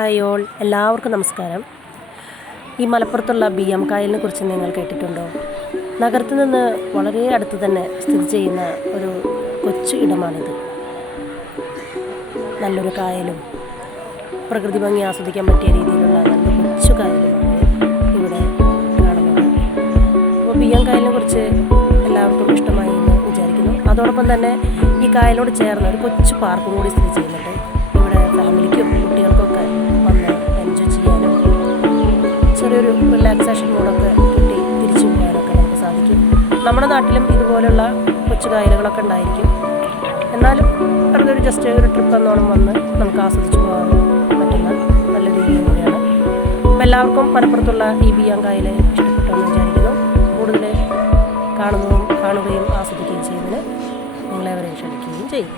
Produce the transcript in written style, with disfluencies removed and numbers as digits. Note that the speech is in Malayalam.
ഹായ് ഓൾ, എല്ലാവർക്കും നമസ്കാരം. ഈ മലപ്പുറത്തുള്ള BM കായലിനെ കുറിച്ച് നിങ്ങൾ കേട്ടിട്ടുണ്ടോ? നഗരത്തിൽ നിന്ന് വളരെ അടുത്ത് തന്നെ സ്ഥിതി ചെയ്യുന്ന ഒരു കൊച്ചു ഇടമാണിത്. നല്ലൊരു കായലും പ്രകൃതി ഭംഗി ആസ്വദിക്കാൻ പറ്റിയ രീതിയിലുള്ള നല്ല കൊച്ചു കായലുമാണ് ഇവിടെ കാണുന്നത്. അപ്പോൾ BM കായലിനെ കുറിച്ച് എല്ലാവർക്കും ഇഷ്ടമായി എന്ന് വിചാരിക്കുന്നു. അതോടൊപ്പം തന്നെ ഈ കായലോട് ചേർന്ന് ഒരു കൊച്ചു പാർക്കും കൂടി സ്ഥിതി ചെയ്യുന്നുണ്ട്. ഇവിടെ ഫാമിലിക്കും കുട്ടികൾക്കൊക്കെ വന്ന് എൻജോയ് ചെയ്യാനും ചെറിയൊരു റിലാക്സേഷൻ മൂഡൊക്കെ കിട്ടി തിരിച്ചു പോകാനൊക്കെ നമുക്ക് സാധിക്കും. നമ്മുടെ നാട്ടിലും ഇതുപോലുള്ള കൊച്ചു കായലുകളൊക്കെ ഉണ്ടായിരിക്കും. എന്നാലും അതൊരു ജസ്റ്റ് ഒരു ട്രിപ്പ് എന്നോണം വന്ന് നമുക്ക് ആസ്വദിച്ചു പോകാൻ പറ്റുന്ന നല്ലൊരു ഏരിയ കൂടിയാണ്. അപ്പോൾ എല്ലാവർക്കും മലപ്പുറത്തുള്ള ഈ BM കായൽ ഇഷ്ടപ്പെട്ടെന്ന് വിചാരിക്കുന്നു. കൂടുതൽ കാണുകയും ആസ്വദിക്കുകയും ചെയ്യുന്നതിന് നിങ്ങളെവരെ ക്ഷണിക്കുകയും ചെയ്യും.